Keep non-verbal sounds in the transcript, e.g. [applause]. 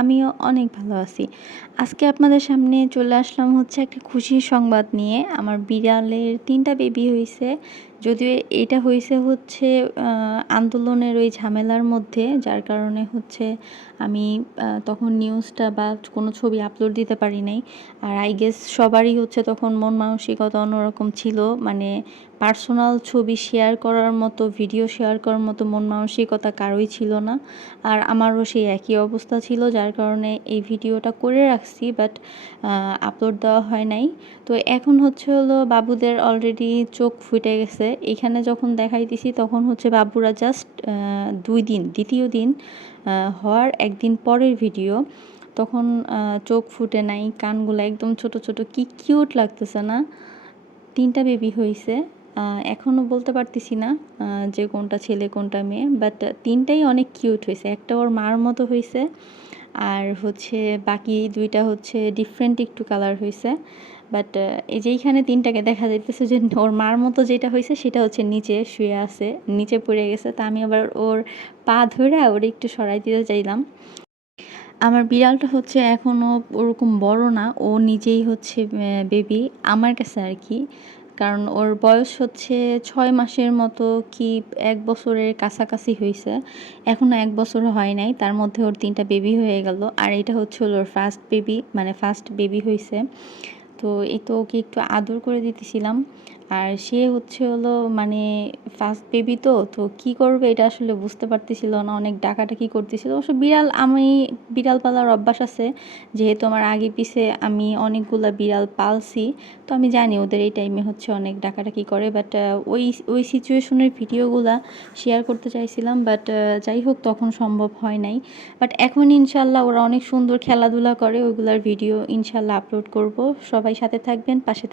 আমিও অনেক ভালো আছি। আজকে আপনাদের সামনে চলে আসলাম হচ্ছে একটা খুশির সংবাদ নিয়ে। আমার বিড়ালের তিনটা বেবি হয়েছে যদিও এটা হয়েছে হচ্ছে আন্দোলনের ওই ঝামেলার মধ্যে, যার কারণে হচ্ছে আমি তখন নিউজটা বা কোনো ছবি আপলোড দিতে পারি নাই। আর আই গেস সবারই হচ্ছে তখন মন মানসিকতা অন্যরকম ছিল। মানে পার্সোনাল ছবি শেয়ার করার মতো ভিডিও শেয়ার করার মতো মন মানসিকতা কারোই ছিল না। আর আমারও সেই একই অবস্থা ছিল, যার কারণে এই ভিডিওটা করে রাখছি বাট আপলোড দেওয়া হয় নাই। তো এখন হচ্ছে হলো বাবুদের অলরেডি চোখ ফুটে গেছে। এখানে যখন দেখাইতেছি তখন হচ্ছে বাবুরা জাস্ট দুই দিন, দ্বিতীয় দিন হওয়ার একদিন পরের ভিডিও। তখন চোখ ফুটে নাই, কানগুলো একদম ছোট ছোট, কি কিউট লাগতেছে না? তিনটা বেবি হয়েছে এখনও বলতে পারতেছি না যে কোনটা ছেলে, কোনটা মেয়ে বাট তিনটাই অনেক কিউট হয়েছে একটা ওর মার মতো হয়েছে আর হচ্ছে বাকি দুইটা হচ্ছে ডিফারেন্ট একটু কালার হয়েছে বাট এই যে এইখানে তিনটাকে দেখা যাইতেছে যে [laughs] ওর মার মতো যেটা হয়েছে সেটা হচ্ছে নিচে শুয়ে আছে, নিচে পড়ে গেছে। তা আমি আবার ওর পা ধরে ওর একটু সরাই দিতে চাইলাম। আমার বিড়ালটা হচ্ছে এখনও ওরকম বড় না, ও নিজেই হচ্ছে বেবি আমার কাছে আর কি কারণ ওর বয়স হচ্ছে ছয় মাসের মতো কি এক বছরের কাছাকাছি হয়েছে। এখনও এক বছর হয় নাই, তার মধ্যে ওর তিনটা বেবি হয়ে গেল। আর এটা হচ্ছে হলো ওর ফার্স্ট বেবি মানে ফার্স্ট বেবি হয়েছে। তো এই তো ওকে একটু আদর করে দিতেছিলাম। আর সে হচ্ছে হলো মানে ফার্স্ট বেবি তো তো কি করবে এটা আসলে বুঝতে পারতেছিল না, অনেক ডাকাডাকি করতেছিল। অবশ্য বিড়াল, আমি বিড়াল পালার অভ্যাস আছে। যেহেতু আমার আগে পিছে আমি অনেকগুলো বিড়াল পালছি, তো আমি জানি ওদের এই টাইমে হচ্ছে অনেক ডাকাডাকি করে বাট ওই ওই সিচুয়েশনের ভিডিওগুলো শেয়ার করতে চাইছিলাম বাট যাই হোক তখন সম্ভব হয় নাই। বাট এখন ইনশাল্লাহ ওরা অনেক সুন্দর খেলাধুলা করে, ওইগুলার ভিডিও ইনশাল্লাহ আপলোড করব। সবাই সাথে থাকবেন, পাশে